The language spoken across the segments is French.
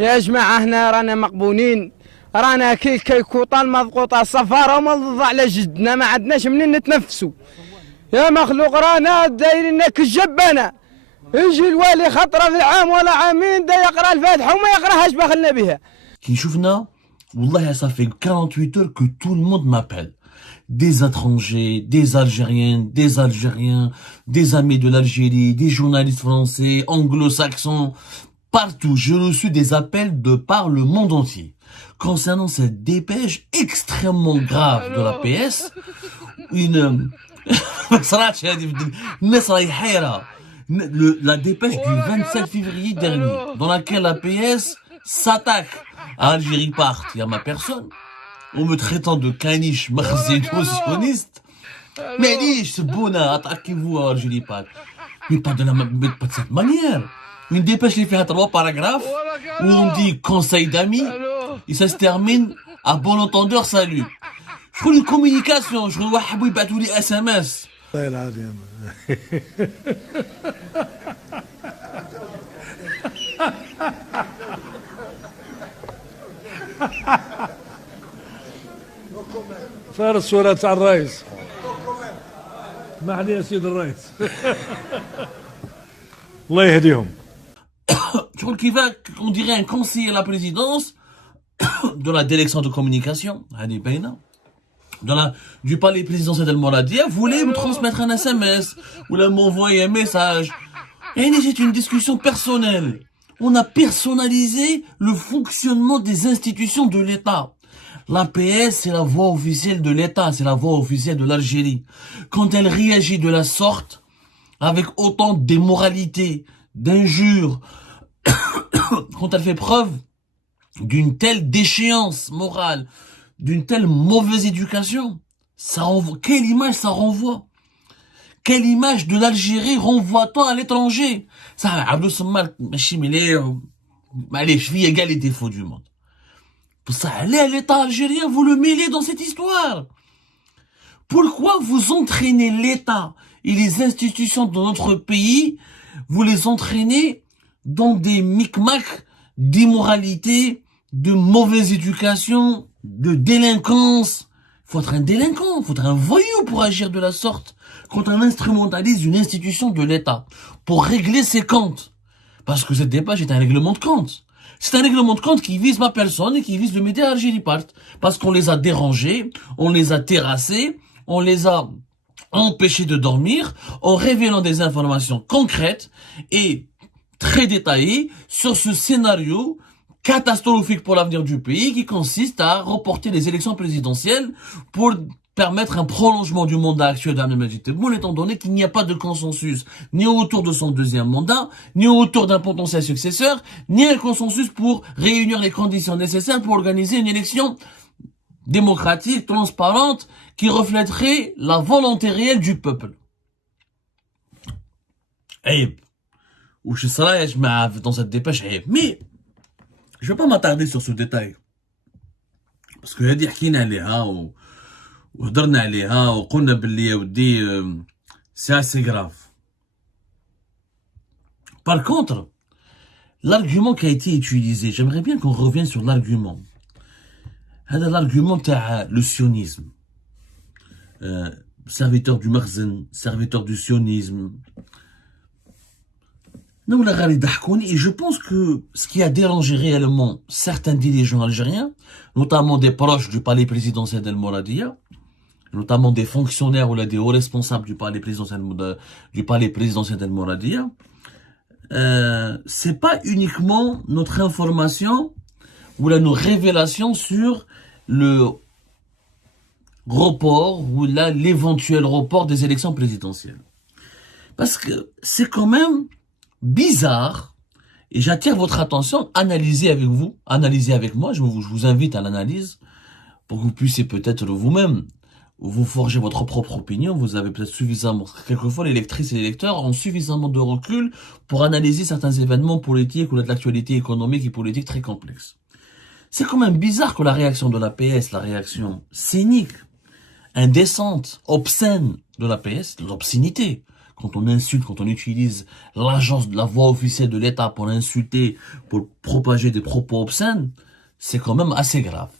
يا جماعة هنا رانا مقبونين، رانا كيكوطة المضغوطة الصفارة ومضغوطة على جدنا، ما عندناش منين نتنفسوا يا مخلوق، رانا دايرين كالجبانة. يجي الوالي خطرة في العام ولا عامين دا يقرا الفاتحة وما يقراهاش باخلنا بها. كي نشوفنا والله ça fait 48 heures que tout le monde m'appelle. Des étrangers, des Algériens, des Algériens, des amis de l'Algérie, des journalistes français, anglo-saxons, partout. J'ai reçu des appels de par le monde entier concernant cette dépêche extrêmement grave de la PS. La dépêche du 27 février dernier, dans laquelle la PS s'attaque à Algérie Part et à ma personne, en me traitant de caniche marzéno-sioniste. Mais dis, c'est bon, attaquez-vous à Algérie Part. Mais pas de cette manière. Une dépêche qui fait 3 paragraphes, où on dit conseil d'amis, et ça se termine à bon entendeur, salut. Je trouve une communication, je vois Habib tous les SMS. صار الصورة تاع الرئيس ما عليها سيد الرئيس الله يهديهم. On dirait un conseiller à la présidence de la direction de communication du palais présidentiel d'El Moradia voulait me transmettre un SMS ou m'envoyer un message. Et c'est une discussion personnelle. On a personnalisé le fonctionnement des institutions de l'État. L'APS, c'est la voix officielle de l'État, c'est la voix officielle de l'Algérie. Quand elle réagit de la sorte, avec autant d'immoralité, d'injures, quand elle fait preuve d'une telle déchéance morale, d'une telle mauvaise éducation, ça renvoie, quelle image ça renvoie? Quelle image de l'Algérie renvoie-t-on à l'étranger? Ça, Abdou Sammal, allez, je vis égal les défauts du monde. Pour ça, allez, l'État algérien, vous le mêlez dans cette histoire. Pourquoi vous entraînez l'État et les institutions de notre pays, vous les entraînez dans des micmacs d'immoralité, de mauvaise éducation, de délinquance? Il faut être un délinquant, il faut être un voyou pour agir de la sorte quand on instrumentalise une institution de l'État pour régler ses comptes. Parce que cette dépêche est un règlement de compte. C'est un règlement de compte qui vise ma personne et qui vise le média Algérie Part. Parce qu'on les a dérangés, on les a terrassés, on les a empêchés de dormir en révélant des informations concrètes et très détaillées sur ce scénario catastrophique pour l'avenir du pays qui consiste à reporter les élections présidentielles pour permettre un prolongement du mandat actuel d'Ahmed Tebboune, étant donné qu'il n'y a pas de consensus ni autour de son deuxième mandat, ni autour d'un potentiel successeur, ni un consensus pour réunir les conditions nécessaires pour organiser une élection démocratique, transparente, qui reflèterait la volonté réelle du peuple. Ou je serais dans cette dépêche, mais je ne vais pas m'attarder sur ce détail. Parce que هذه حكينا عليها وهضرنا عليها وقلنا باللي يا ودي c'est assez grave. Par contre, l'argument qui a été utilisé, j'aimerais bien qu'on revienne sur l'argument. هذا l'argument تاع le sionisme. Serviteur du Marzen, serviteur du sionisme. Non, et je pense que ce qui a dérangé réellement certains dirigeants algériens, notamment des proches du palais présidentiel d'El Moradia, notamment des fonctionnaires ou des hauts responsables du palais présidentiel d'El Moradia, c'est pas uniquement notre information ou nos révélations sur le report ou l'éventuel report des élections présidentielles. Parce que c'est quand même bizarre, et j'attire votre attention, analysez avec vous, analysez avec moi, je vous invite à l'analyse, pour que vous puissiez peut-être vous-même, vous forger votre propre opinion, vous avez peut-être suffisamment, quelquefois les lectrices et les lecteurs ont suffisamment de recul pour analyser certains événements politiques ou de l'actualité économique et politique très complexe. C'est quand même bizarre que la réaction de la PS, la réaction cynique, indécente, obscène de la PS, l'obscénité, quand on insulte, quand on utilise l'agence de la voix officielle de l'État pour insulter, pour propager des propos obscènes, c'est quand même assez grave.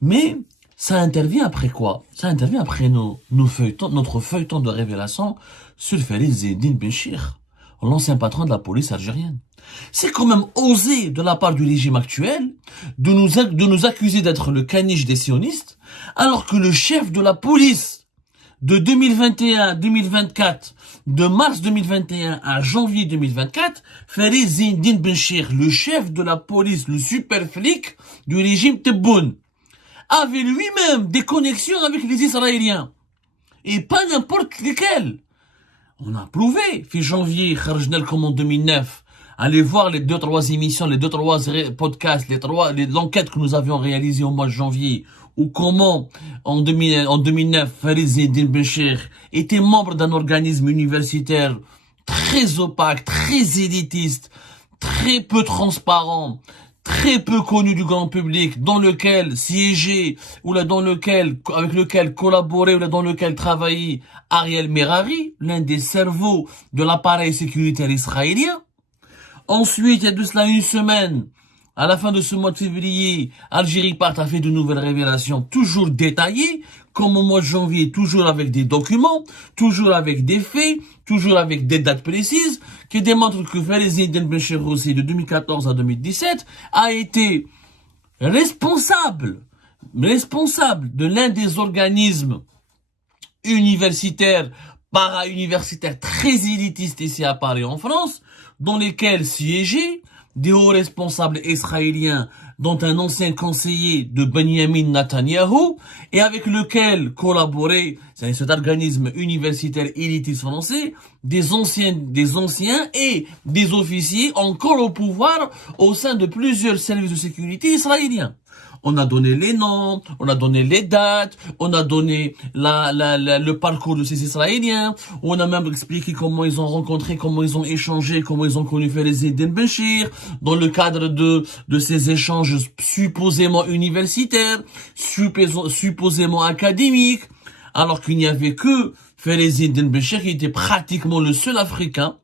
Mais ça intervient après quoi? Ça intervient après notre feuilleton de révélation sur Farid Zindine Benchir, l'ancien patron de la police algérienne. C'est quand même osé de la part du régime actuel de nous accuser d'être le caniche des sionistes, alors que le chef de la police de 2021-2024, de mars 2021 à janvier 2024, Farid Zindine Benchir, le chef de la police, le super flic du régime Tebboune, avait lui-même des connexions avec les Israéliens. Et pas n'importe lesquels. On a prouvé, fin janvier, Kharjnel comme en 2009, allez voir les 2-3 émissions, les 2-3 podcasts, l'enquête que nous avions réalisée au mois de janvier, ou comment, en 2009, Farid Zindine Benchir était membre d'un organisme universitaire très opaque, très élitiste, très peu transparent, très peu connu du grand public, dans lequel siégeait, avec lequel collaborait, ou là, dans lequel travaillait Ariel Merari, l'un des cerveaux de l'appareil sécuritaire israélien. Ensuite, il y a de cela une semaine, à la fin de ce mois de février, Algérie Part a fait de nouvelles révélations, toujours détaillées, comme au mois de janvier, toujours avec des documents, toujours avec des faits, toujours avec des dates précises, qui démontrent que Farid Zindine Benchir aussi, de 2014 à 2017, a été responsable de l'un des organismes universitaires, para-universitaires très élitistes ici à Paris en France, dans lesquels siégeaient des hauts responsables israéliens, dont un ancien conseiller de Benjamin Netanyahu, et avec lequel collaborait cet organisme universitaire élitiste français, des anciens et des officiers encore au pouvoir au sein de plusieurs services de sécurité israéliens. On a donné les noms, on a donné les dates, on a donné le parcours de ces Israéliens, on a même expliqué comment ils ont rencontré, comment ils ont échangé, comment ils ont connu Farid Zindine Benchir, dans le cadre de ces échanges supposément universitaires, supposément académiques, alors qu'il n'y avait que Farid Zindine Benchir qui était pratiquement le seul Africain,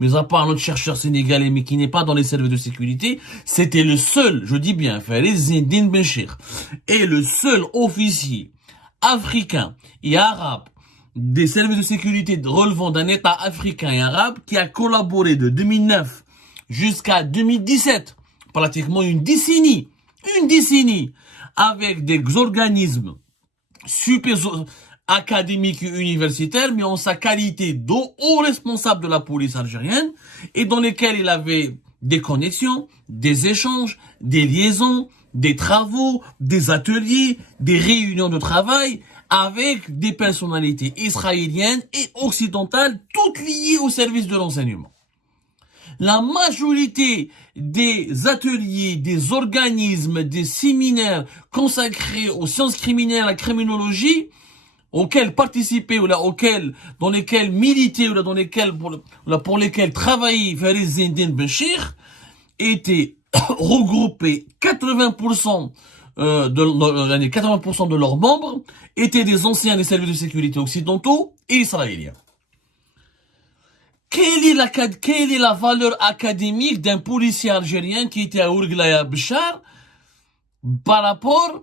mais à part notre chercheur sénégalais, mais qui n'est pas dans les services de sécurité, c'était le seul, je dis bien, Farid Zindine Benchir, et le seul officier africain et arabe des services de sécurité relevant d'un État africain et arabe qui a collaboré de 2009 jusqu'à 2017, pratiquement une décennie, avec des organismes académique et universitaire, mais en sa qualité de haut responsable de la police algérienne, et dans lesquels il avait des connexions, des échanges, des liaisons, des travaux, des ateliers, des réunions de travail, avec des personnalités israéliennes et occidentales, toutes liées au service de renseignement. La majorité des ateliers, des organismes, des séminaires consacrés aux sciences criminelles, à la criminologie, auxquels participaient, dans lesquels militaient, pour lesquels travaillait Farid Zindine Benchir, étaient regroupés 80% de leurs membres étaient des anciens des services de sécurité occidentaux et israéliens. Quelle est la valeur académique d'un policier algérien qui était à Ouargla Béchar par rapport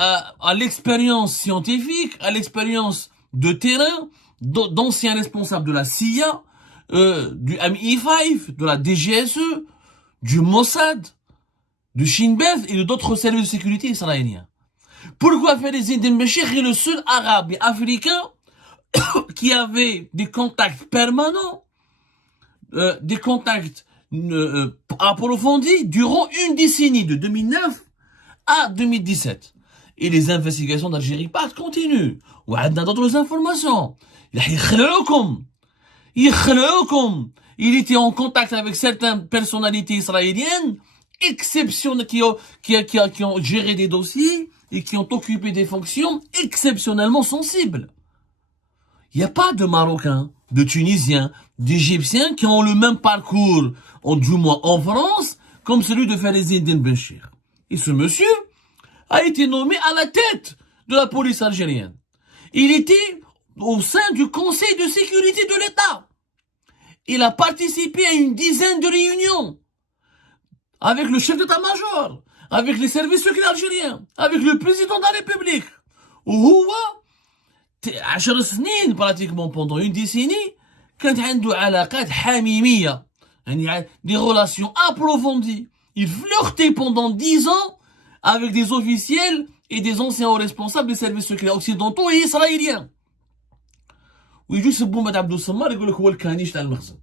à l'expérience scientifique, à l'expérience de terrain d'anciens responsables de la CIA, du MI5, de la DGSE, du Mossad, du Shin Bet et d'autres services de sécurité israéliens. Pourquoi Farid Zindine Benchir est le seul arabe et africain qui avait des contacts permanents, des contacts approfondis durant une décennie, de 2009 à 2017. Et les investigations d'Algérie Part continuent. On a d'autres informations. Il était en contact avec certaines personnalités israéliennes exceptionnelles qui ont géré des dossiers et qui ont occupé des fonctions exceptionnellement sensibles. Il n'y a pas de Marocains, de Tunisiens, d'Égyptiens qui ont le même parcours, du moins en France, comme celui de Farid Zindine Benchir. Et ce monsieur a été nommé à la tête de la police algérienne. Il était au sein du Conseil de sécurité de l'État. Il a participé à une dizaine de réunions avec le chef d'état-major, avec les services secrets algériens, avec le président de la République. وهو 10 سنين pratiquement pendant une décennie كانت عنده علاقات حميمية يعني des relations approfondies. Il flirtait pendant 10 ans avec des officiels et des anciens responsables des services secrets occidentaux et israéliens. ويجوا يسبوا محمد عبد الصمار يقول لك هو الكانيش تاع المخزن.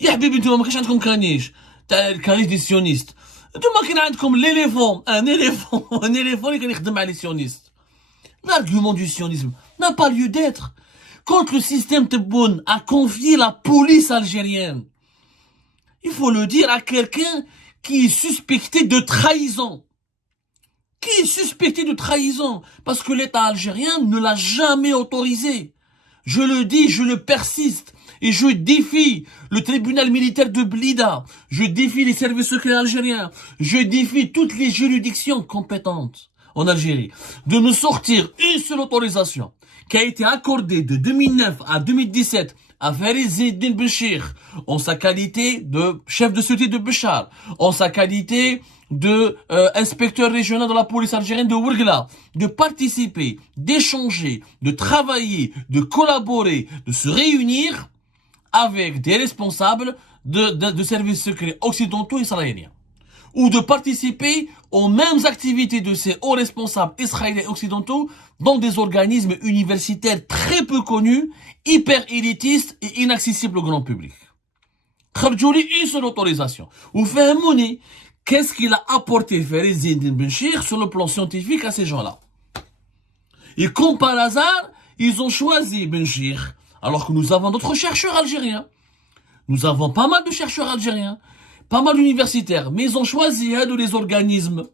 يا حبيبي انتم ما كاينش عندكم كانيش تاع الكانيش دي سيونيست. انتم كاين عندكم ليليفون ان éléphant اللي كان يخدم على les sionistes. L'argument du sionisme n'a pas lieu d'être. Quand le système Tebboune a confié la police algérienne, il faut le dire à quelqu'un qui est suspecté de trahison. Qui est suspecté de trahison parce que l'État algérien ne l'a jamais autorisé. Je le dis, je le persiste et je défie le tribunal militaire de Blida. Je défie les services secrets algériens. Je défie toutes les juridictions compétentes en Algérie de nous sortir une seule autorisation qui a été accordée de 2009 à 2017 à Farid Ezzedine Béchir en sa qualité de chef de sûreté de Béchar, en sa qualité de inspecteur régional de la police algérienne de Ouargla, de participer, d'échanger, de travailler, de collaborer, de se réunir avec des responsables de services secrets occidentaux israéliens, ou de participer aux mêmes activités de ces hauts responsables israéliens occidentaux dans des organismes universitaires très peu connus, hyper élitistes et inaccessibles au grand public. Kharjouli, une seule autorisation. Ou fahmouni, qu'est-ce qu'il a apporté Farid Ezzedine Béchir sur le plan scientifique à ces gens-là? Et comme par hasard, ils ont choisi Béchir, alors que nous avons d'autres chercheurs algériens. Nous avons pas mal de chercheurs algériens, pas mal d'universitaires, mais ils ont choisi un de les organismes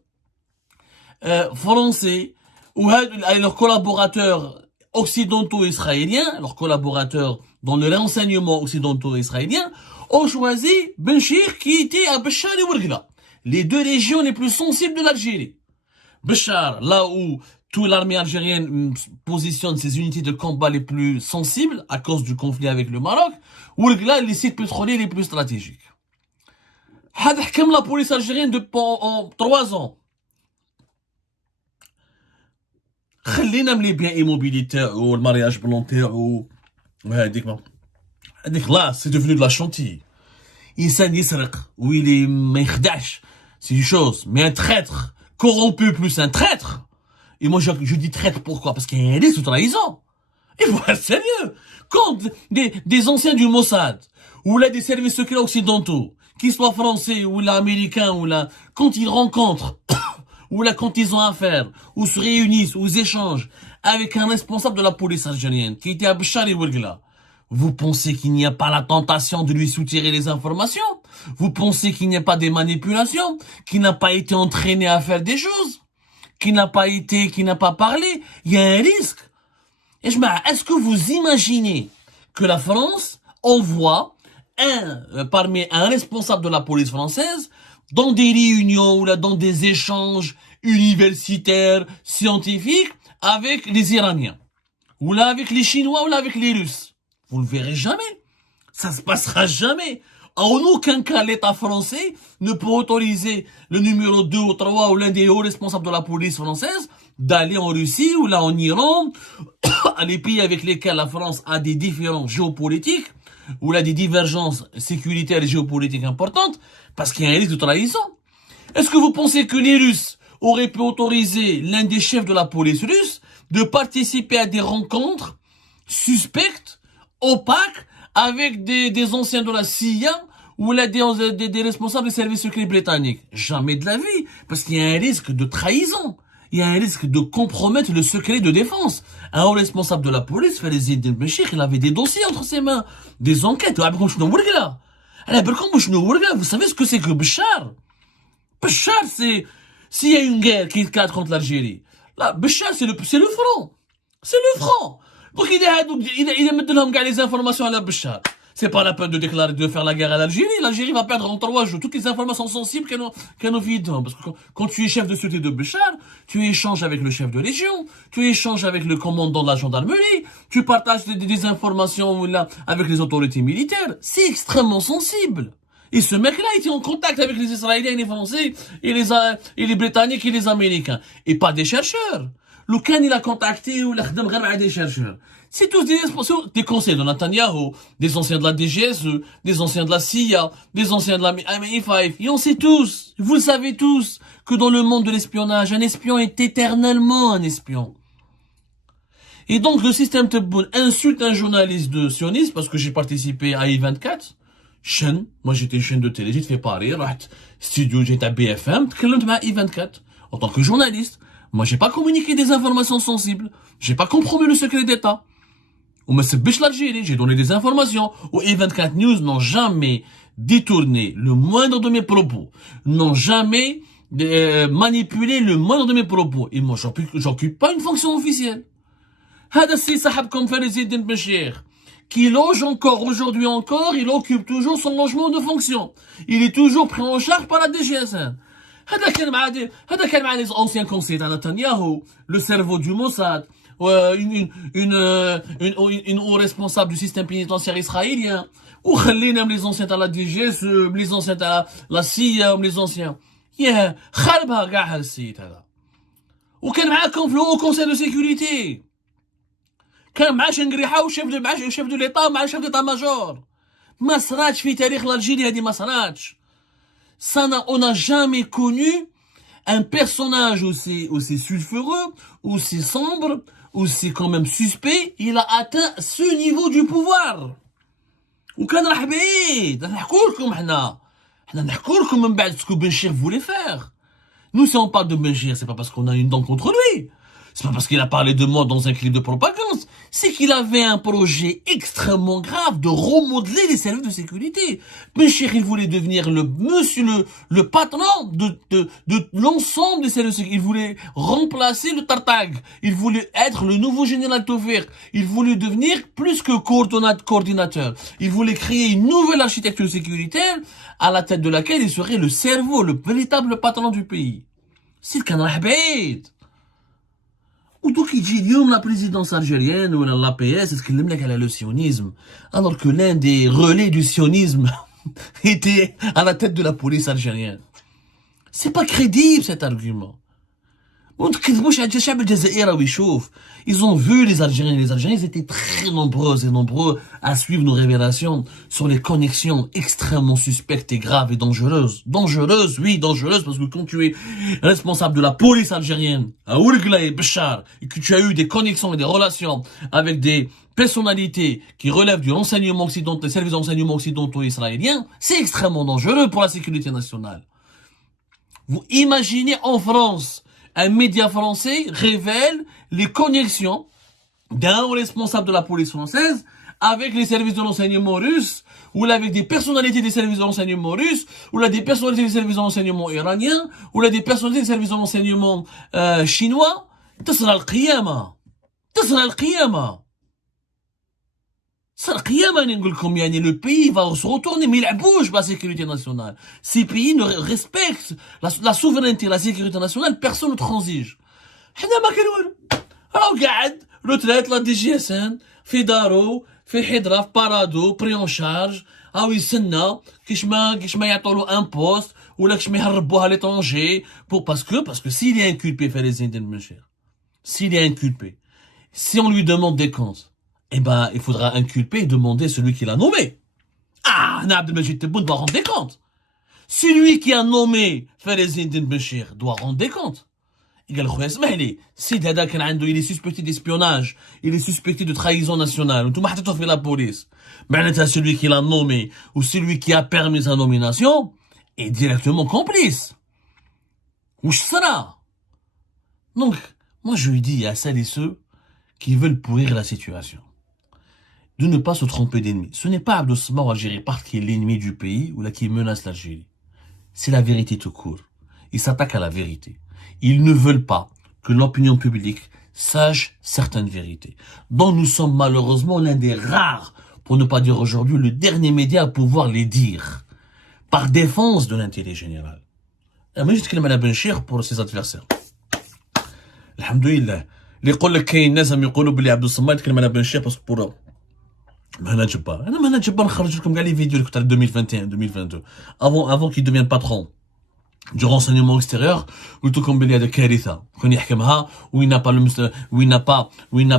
français ou leurs collaborateurs occidentaux israéliens, leurs collaborateurs dans le renseignement occidentaux israéliens, ont choisi Béchir qui était à Béchar et Ouargla, les deux régions les plus sensibles de l'Algérie. Béchar, là où toute l'armée algérienne positionne ses unités de combat les plus sensibles à cause du conflit avec le Maroc, Ouargla, les sites pétroliers les plus stratégiques. هذا حكم la police algérienne en 3 ans. خلينا من les biens immobiliers تاعو المارياج بلون تاعو وهذيك خلاص c'est devenu de la chantilly. إنسان يسرق ويلي ما يخدعش c'est une chose, mais un traître corrompu plus un traître. Et moi je dis traître pourquoi? Parce qu'il y a un risque de trahison. Il faut être sérieux. Quand des anciens du Mossad ou là des services secrets occidentaux, qu'ils soient français ou là américains ou là, quand ils rencontrent ou là quand ils ont affaire ou se réunissent ou ils échangent avec un responsable de la police algérienne qui était à Béchar et Ouargla, vous pensez qu'il n'y a pas la tentation de lui soutirer les informations? Vous pensez qu'il n'y a pas des manipulations? Qu'il n'a pas été entraîné à faire des choses? Qu'il n'a pas parlé? Il y a un risque. Et est-ce que vous imaginez que la France envoie parmi un responsable de la police française dans des réunions ou là dans des échanges universitaires, scientifiques avec les Iraniens ou là avec les Chinois ou là avec les Russes? Vous le verrez jamais. Ça se passera jamais. En aucun cas, l'État français ne peut autoriser le numéro 2 ou 3 ou l'un des hauts responsables de la police française d'aller en Russie ou là en Iran, à les pays avec lesquels la France a des différends géopolitiques, ou là des divergences sécuritaires et géopolitiques importantes, parce qu'il y a un risque de trahison. Est-ce que vous pensez que les Russes auraient pu autoriser l'un des chefs de la police russe de participer à des rencontres suspectes, opaques, avec des anciens de la CIA ou là des responsables des services secrets britanniques? Jamais de la vie, parce qu'il y a un risque de trahison. Il y a un risque de compromettre le secret de défense. Un haut responsable de la police, Farid Ezzedine Béchir, il avait des dossiers entre ses mains, des enquêtes. Vous savez ce que c'est que Béchar? Béchar, c'est, s'il y a une guerre qui éclate contre l'Algérie, là, Béchar, c'est le front. C'est le front. Donc, il a mis les informations à la Béchar. C'est pas la peine de déclarer, de faire la guerre à l'Algérie. L'Algérie va perdre en 3 jours toutes les informations sensibles qu'elle nous vit. Parce que quand tu es chef de sûreté de Béchar, tu échanges avec le chef de légion, tu échanges avec le commandant de la gendarmerie, tu partages des informations là, avec les autorités militaires. C'est extrêmement sensible. Et ce mec-là était en contact avec les Israéliens, les Français, et les Britanniques et les Américains. Et pas des chercheurs. Le Khan, il a contacté ou des chercheurs. C'est tous des conseillers de Netanyahu, des anciens de la DGSE, des anciens de la CIA, des anciens de la MI5. Et on sait tous, vous le savez tous, que dans le monde de l'espionnage, un espion est éternellement un espion. Et donc, le système Tebboune insulte un journaliste de sionisme, parce que j'ai participé à I24, chaîne, moi j'étais une chaîne de télé, j'ai fait Paris, studio, j'étais à BFM, I24, en tant que journaliste. Moi, j'ai pas communiqué des informations sensibles. J'ai pas compromis le secret d'État. Ou me s'bêche l'Algérie, j'ai donné des informations. Ou E24 News n'ont jamais détourné le moindre de mes propos. N'ont jamais manipulé le moindre de mes propos. Et moi, j'occupe pas une fonction officielle. Hada si sahab comme Farizid Bachir, qui loge encore, aujourd'hui encore, il occupe toujours son logement de fonction. Il est toujours pris en charge par la DGSN. هذا كان مع les anciens conseillers de Netanyahu, le cerveau du Mossad, une haut responsable du système pénitentiaire israélien, ou خلينا les anciens de la DGS, les anciens de la CIA, les anciens. خربها كاع السيد هذا. وكان معاكم في الهو conseil de sécurité. كان مع شنقريحه وشيف دو ليطا مع شيف ديطا ماجور. ما صراتش في تاريخ الجيري هذه ما صراتش. On n'a jamais connu un personnage aussi sulfureux, aussi sombre, aussi quand même suspect. Il a atteint ce niveau du pouvoir. وكان راح بعيد. نحكولكم حنا نحكولكم من بعد ce que Béchir voulait faire. Nous, si on parle de Béchir, c'est pas parce qu'on a une dent contre lui. C'est pas parce qu'il a parlé de moi dans un clip de propagande. C'est qu'il avait un projet extrêmement grave de remodeler les services de sécurité. Béchir, il voulait devenir le patron de l'ensemble des services de sécurité. Il voulait remplacer le Tartag. Il voulait être le nouveau général Tofir. Il voulait devenir plus que coordinateur. Il voulait créer une nouvelle architecture sécuritaire à la tête de laquelle il serait le cerveau, le véritable patron du pays. C'est كان راح بعيد. ودوك يجي اليوم لا بريزيدونس الجيريان ولا l'APS تتكلم لك على le sionisme, alors que l'un des relais du sionisme était à la tête de la police algérienne. C'est pas crédible cet argument. Ils ont vu les Algériens. Les Algériens ils étaient très nombreux à suivre nos révélations sur les connexions extrêmement suspectes et graves et dangereuses. Dangereuses, oui, dangereuses, parce que quand tu es responsable de la police algérienne, à Ourgla et Béchar, et que tu as eu des connexions et des relations avec des personnalités qui relèvent du renseignement occidental, des services de renseignement occidentaux israéliens, c'est extrêmement dangereux pour la sécurité nationale. Vous imaginez en France, un média français révèle les connexions d'un responsable de la police française avec les services de renseignement russes, ou avec des personnalités des services de renseignement russes, ou là des personnalités des services de renseignement iraniens, ou là des personnalités des services de renseignement chinois. تصل القيامة. Le pays va se retourner, mais il bouge pour la sécurité nationale. Ces pays ne respectent la souveraineté, la sécurité nationale, personne ne transige. حنا ما كنوالو. راهو قاعد retraite la DGSN في دارو في حضرة في بارادو بري اون شارج راهو يستنى كيش ما يعطولو ان بوست ولا كيش ما يهربوها ليترونجي parce que s'il est inculpé Farizid Bachir, s'il est inculpé, si on lui demande des comptes, eh ben, il faudra inculper et demander celui qui l'a nommé. Ah, Abdelmajid Tebboune doit rendre des comptes. Celui qui a nommé Farizid Bachir doit rendre des comptes. Il est suspecté d'espionnage, il est suspecté de trahison nationale, ou tout le fait la police. Mais celui qui l'a nommé, ou celui qui a permis sa nomination, est directement complice. Ou ça. Donc, moi je lui dis à celles et ceux qui veulent pourrir la situation de ne pas se tromper d'ennemi. Ce n'est pas Abdou Sma ou Algérie Part qui est l'ennemi du pays ou là qui menace l'Algérie. C'est la vérité tout court. Ils s'attaquent à la vérité. Ils ne veulent pas que l'opinion publique sache certaines vérités, dont nous sommes malheureusement l'un des rares pour ne pas dire aujourd'hui le dernier média à pouvoir les dire, par défense de l'intérêt général. Mais je تكلم على بن شيخ pour ses adversaires. الحمد لله. اللي يقول لك كاين ناس هم يقولوا بلي عبد الصمد يتكلم على بن شيخ باسكو بور مهنا جبار. انا مهنا جبار نخرج لكم كاع لي فيديو اللي كنت على 2021 2022 avant qu'il devienne patron du renseignement extérieur, قلت لكم بلي هذا كارثه كون يحكمها وين n'a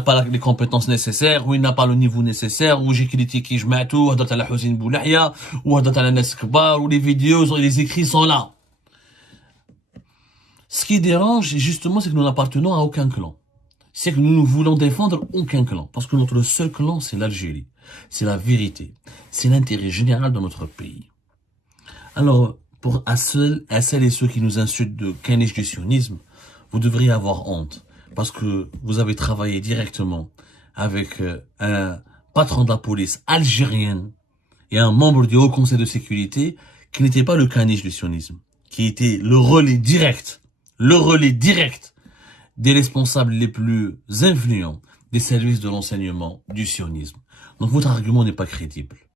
pas les compétences nécessaires وين n'a pas le niveau nécessaire وجي كريتيكي جماعته وهضرت على حسين بولحيه وهضرت على ناس كبار ولي فيديوز les écrits sont là. Ce qui dérange justement c'est que nous n'appartenons à aucun clan. C'est que nous ne voulons défendre aucun clan parce que notre seul clan c'est l'Algérie. C'est la vérité. C'est l'intérêt général de notre pays. Alors à celles et ceux qui nous insultent de caniche du sionisme, vous devriez avoir honte parce que vous avez travaillé directement avec un patron de la police algérienne et un membre du Haut Conseil de sécurité qui n'était pas le caniche du sionisme, qui était le relais direct des responsables les plus influents des services de renseignement du sionisme. Donc votre argument n'est pas crédible.